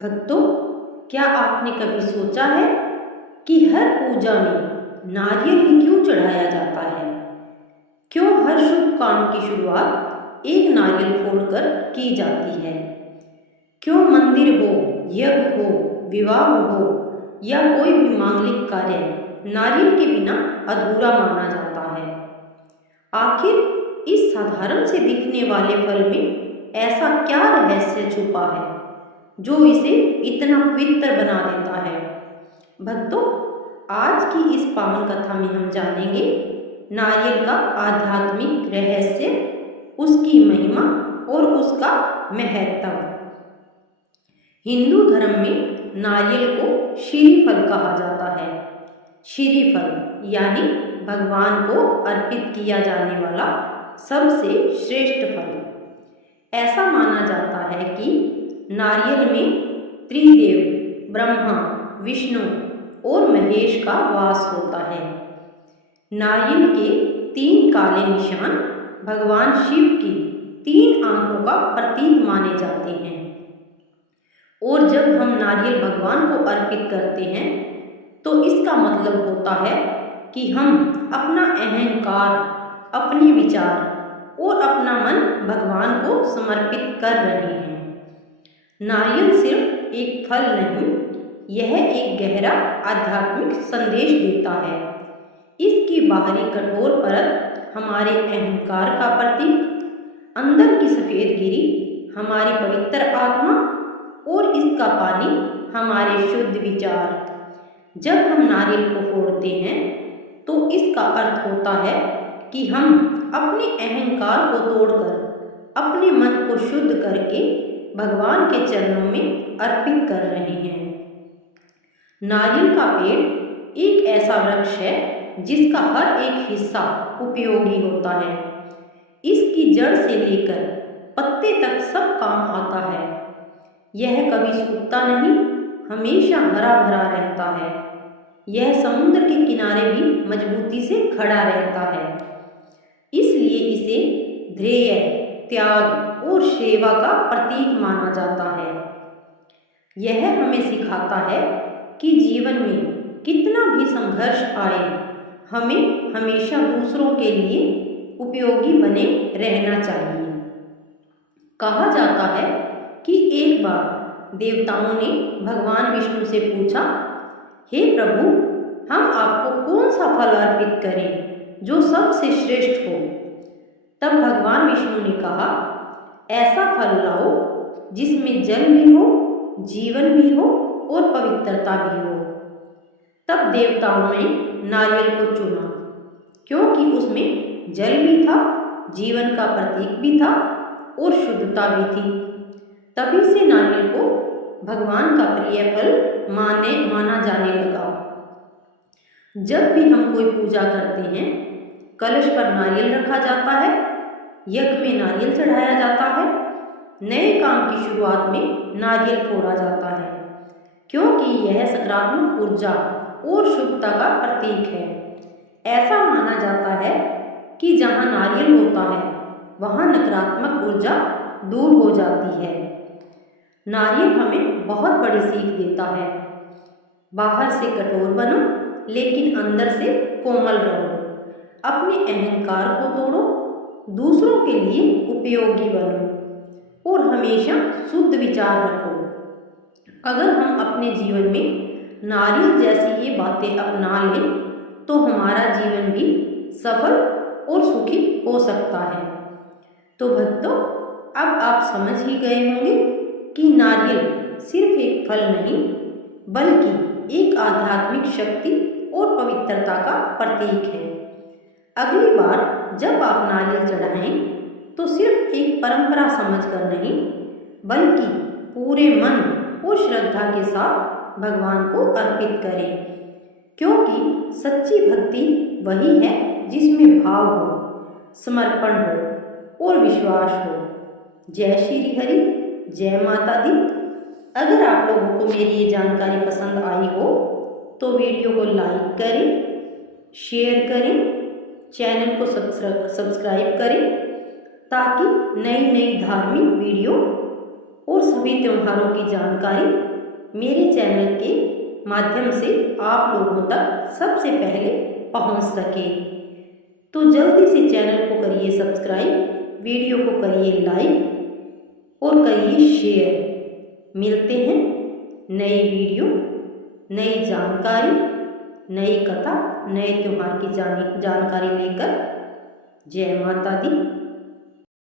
भक्तों, क्या आपने कभी सोचा है कि हर पूजा में नारियल ही क्यों चढ़ाया जाता है? क्यों हर शुभ काम की शुरुआत एक नारियल फोड़कर की जाती है? क्यों मंदिर हो, यज्ञ हो, विवाह हो या कोई भी मांगलिक कार्य नारियल के बिना अधूरा माना जाता है? आखिर इस साधारण से दिखने वाले फल में ऐसा क्या रहस्य छुपा है जो इसे इतना पवित्र बना देता है? भक्तों, आज की इस पावन कथा में हम जानेंगे नारियल का आध्यात्मिक रहस्य, उसकी महिमा और उसका महत्व। हिंदू धर्म में नारियल को श्रीफल कहा जाता है। श्रीफल यानी भगवान को अर्पित किया जाने वाला सबसे श्रेष्ठ फल। ऐसा माना जाता है कि नारियल में त्रिदेव ब्रह्मा, विष्णु और महेश का वास होता है। नारियल के 3 काले निशान भगवान शिव की 3 आंखों का प्रतीक माने जाते हैं। और जब हम नारियल भगवान को अर्पित करते हैं तो इसका मतलब होता है कि हम अपना अहंकार, अपने विचार और अपना मन भगवान को समर्पित कर रहे हैं। नारियल सिर्फ एक फल नहीं, यह एक गहरा आध्यात्मिक संदेश देता है। इसकी बाहरी कठोर परत हमारे अहंकार का प्रतीक, अंदर की सफ़ेद गिरी हमारी पवित्र आत्मा और इसका पानी हमारे शुद्ध विचार। जब हम नारियल को फोड़ते हैं तो इसका अर्थ होता है कि हम अपने अहंकार को तोड़कर अपने मन को शुद्ध करके भगवान के चरणों में अर्पित कर रहे हैं। नारियल का पेड़ एक ऐसा वृक्ष है जिसका हर एक हिस्सा उपयोगी होता है। इसकी जड़ से लेकर पत्ते तक सब काम आता है। यह कभी सूखता नहीं, हमेशा हरा भरा रहता है। यह समुद्र के किनारे भी मजबूती से खड़ा रहता है। इसलिए इसे धैर्य, त्याग और सेवा का प्रतीक माना जाता है। यह हमें सिखाता है कि जीवन में कितना भी संघर्ष आए, हमें हमेशा दूसरों के लिए उपयोगी बने रहना चाहिए। कहा जाता है कि एक बार देवताओं ने भगवान विष्णु से पूछा, हे प्रभु, हम आपको कौन सा फल अर्पित करें जो सबसे श्रेष्ठ हो? तब भगवान विष्णु ने कहा, ऐसा फल लाओ जिसमें जल भी हो, जीवन भी हो और पवित्रता भी हो। तब देवताओं ने नारियल को चुना, क्योंकि उसमें जल भी था, जीवन का प्रतीक भी था और शुद्धता भी थी। तभी से नारियल को भगवान का प्रिय फल माना जाने लगा। जब भी हम कोई पूजा करते हैं, कलश पर नारियल रखा जाता है, यज्ञ में नारियल चढ़ाया जाता है, नए काम की शुरुआत में नारियल फोड़ा जाता है, क्योंकि यह सकारात्मक ऊर्जा और शुभता का प्रतीक है। ऐसा माना जाता है कि जहाँ नारियल होता है वहाँ नकारात्मक ऊर्जा दूर हो जाती है। नारियल हमें बहुत बड़ी सीख देता है। बाहर से कठोर बनो लेकिन अंदर से कोमल रहो। अपने अहंकार को तोड़ो, दूसरों के लिए उपयोगी बनो और हमेशा शुद्ध विचार रखो। अगर हम अपने जीवन में नारियल जैसी ये बातें अपना लें तो हमारा जीवन भी सफल और सुखी हो सकता है। तो भक्तों, अब आप समझ ही गए होंगे कि नारियल सिर्फ एक फल नहीं बल्कि एक आध्यात्मिक शक्ति और पवित्रता का प्रतीक है। अगली बार जब आप नारियल चढ़ाएं तो सिर्फ एक परंपरा समझकर नहीं बल्कि पूरे मन और श्रद्धा के साथ भगवान को अर्पित करें, क्योंकि सच्ची भक्ति वही है जिसमें भाव हो, समर्पण हो और विश्वास हो। जय श्री हरि, जय माता दी। अगर आप लोगों को मेरी ये जानकारी पसंद आई हो तो वीडियो को लाइक करें, शेयर करें, चैनल को सब्सक्राइब करें ताकि नई नई धार्मिक वीडियो और सभी त्योहारों की जानकारी मेरे चैनल के माध्यम से आप लोगों तक सबसे पहले पहुंच सके। तो जल्दी से चैनल को करिए सब्सक्राइब, वीडियो को करिए लाइक और करिए शेयर। मिलते हैं नई वीडियो, नई जानकारी, नई कथा, नए त्योहार की जानकारी लेकर। जय माता दी।